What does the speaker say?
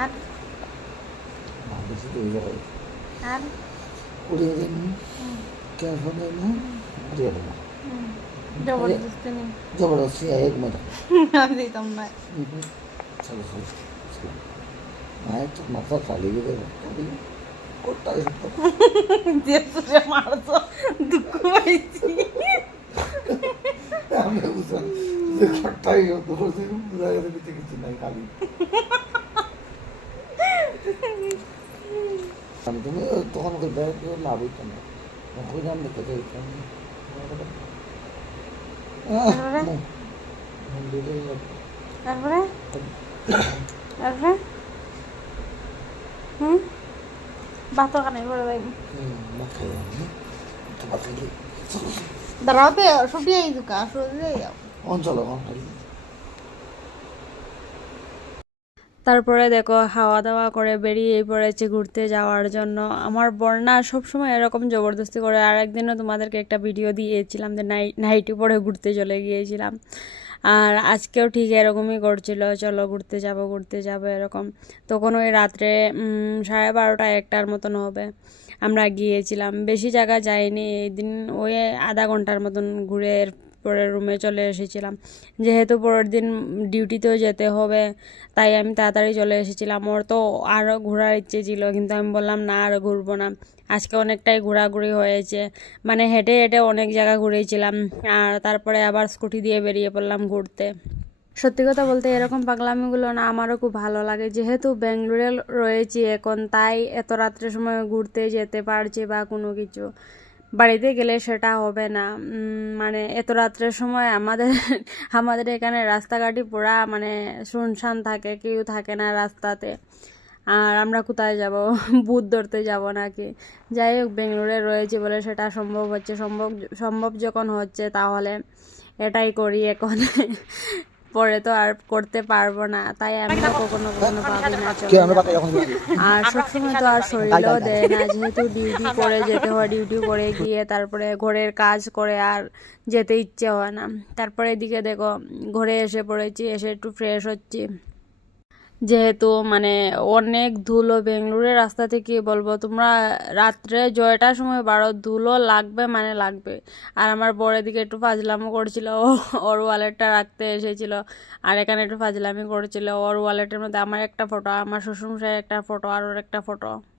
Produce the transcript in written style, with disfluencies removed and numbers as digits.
আর আর জবরদস্তি নেই जबरदस्ती है एक मिनट দিতাম না चलो चलो चलो मैं तो माथा खाली भी दे कोटा যে তুই মারছো দুঃখ পাইছি हमें उसे ये कोटा ही हो तो से पूरा ये भी किसी नहीं खाली हम तुम्हें तो हम को बैठ के ना भी तुम मैं कोई नाम नहीं कहते তারপরে তারপরে বাতো কানে করে যাই দাঁড়াতে সবই এই দোকান আসলে অঞ্চল তারপরে দেখো খাওয়া দাওয়া করে বেরিয়ে পড়েছে ঘুরতে যাওয়ার জন্য। আমার বর্ণা সবসময় এরকম জবরদস্তি করে। আর একদিনও তোমাদেরকে একটা ভিডিও দিয়েছিলাম যে নাইটি পরে ঘুরতে চলে গিয়েছিলাম, আর আজকেও ঠিক এরকমই করছিল, চলো ঘুরতে যাব এরকম। তখন ওই রাত্রে 12:30-1টার মতন হবে আমরা গিয়েছিলাম, বেশি জায়গা যাইনি এই দিন, ওই আধা ঘন্টার মতন ঘুরে পরে রুমে চলে এসেছিলাম। যেহেতু পরের দিন ডিউটিতেও যেতে হবে তাই আমি তাড়াতাড়ি চলে এসেছিলাম। ওর তো আরও ঘোরার ইচ্ছে ছিল, কিন্তু আমি বললাম না আর ঘুরবো না, আজকে অনেকটাই ঘোরাঘুরি হয়েছে, মানে হেঁটে হেঁটে অনেক জায়গা ঘুরেছিলাম। আর তারপরে আবার স্কুটি দিয়ে বেরিয়ে পড়লাম ঘুরতে। সত্যি কথা বলতে এরকম পাগলামিগুলো না আমারও খুব ভালো লাগে। যেহেতু ব্যাঙ্গালোরে রয়েছি এখন, তাই এত রাত্রের সময় ঘুরতে যেতে পারছি বা কোনো কিছু, বাড়িতে গেলে সেটা হবে না। মানে এত রাত্রের সময় আমাদের এখানে রাস্তাঘাটই পুরা মানে শুনশান থাকে, কেউ থাকে না রাস্তাতে। আর আমরা কোথায় যাব, ভূত ধরতে যাব নাকি? যাই হোক, বেঙ্গালুরুতে রয়েছে বলে সেটা সম্ভব হচ্ছে, সম্ভব যখন হচ্ছে তাহলে এটাই করি এখন। পরে তো আর করতে পারবো না, তাই আমি কখনো ভাবি না চলে যাবো। আর সবসময় তো আর শরীরও দেয় না, যেহেতু ডিউটি করে যেতে হয়, ডিউটি করে গিয়ে তারপরে ঘরের কাজ করে আর যেতে ইচ্ছে হয় না। তারপরে এদিকে দেখো ঘরে এসে পড়েছি, এসে একটু ফ্রেশ হচ্ছি। যেহেতু মানে অনেক ধুলো বেঙ্গালুরুর রাস্তা থেকে, বলবো তোমরা রাত্রে 6টার সময় ধুলো লাগবে মানে লাগবে। আর আমার বড় দিকে একটু ফাজলামো করছিল, ওর ওয়ালেটটা রাখতে এসেছিল আর এখানে একটু ফাজলামি করছিল। ওর ওয়ালেটের মধ্যে আমার একটা ফটো, আমার শ্বশুরমশাইয়ের একটা ফটো আর ওর একটা ফটো।